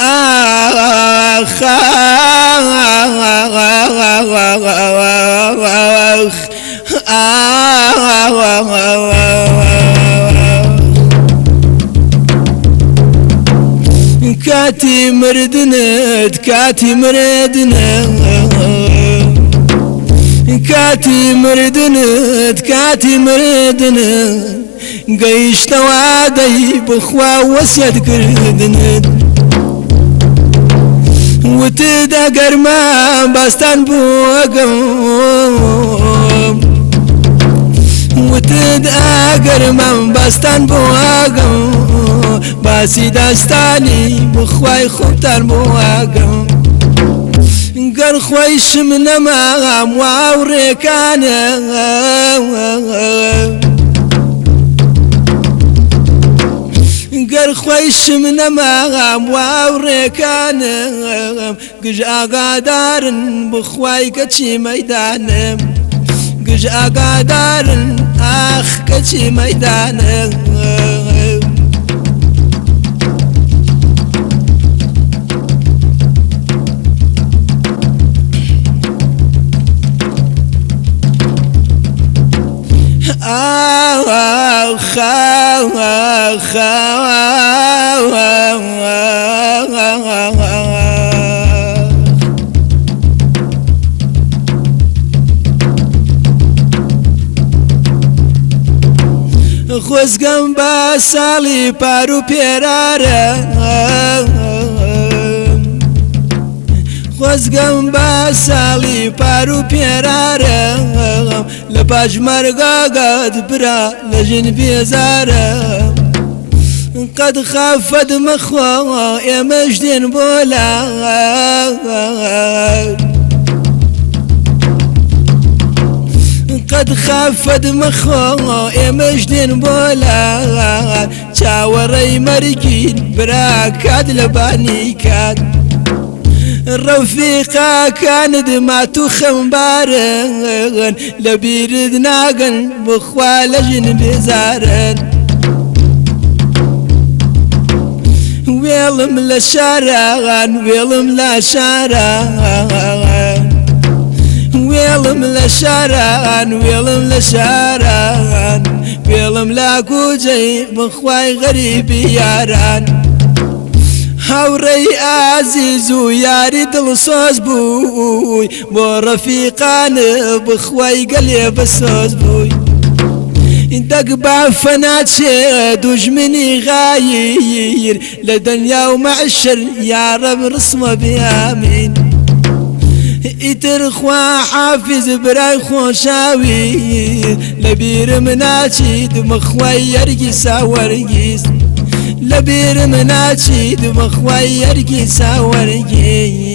آخ كاتي مردنت كاتي مردنت كاتي مردنت كاتي مردنت قيشت وعدي بخوا وسيد كردنت وتدقر ما باستان بوقم وتدقر ما باستان بوقم باسي داستاني بخواي خوبتان بوقم قر خويش من مام واوريكانا قر خويش من مام واوريكانا قج اقادارن بخواي كتشي ميدانم قج اقادارن اخ كتشي ميدانم خوزگم با سالی پارو پیراره خوزگم با سالی پارو پیراره لباج مرقا قد برا لجن بيزاره قد خافت مخوا يا مجدين بولا قد خافت مخوا يا مجدين بولا شاوري مرقين براكاد لباني كاد الرفيقة كان دماتو خمبارن لبيرد ناقن بخوالجن بزارن ويلم لشارعن ويلم لشارعن ويلم لشارعن ويلم لشارعن ويلم لاكوجي بخواي غريب ياران هاوري عزيز وياري دلصوص بوي بو رفيقان بخواي قلي بصوص بوي دق بعفنات شد وجمني غاير لدنيا ومعشر يا رب رسمه بيامين اترخوا حافظ براي خوشاوي لبير مناشي دمخواي يرقص ورقص لبير مناشي دمخواي يرقص ورقص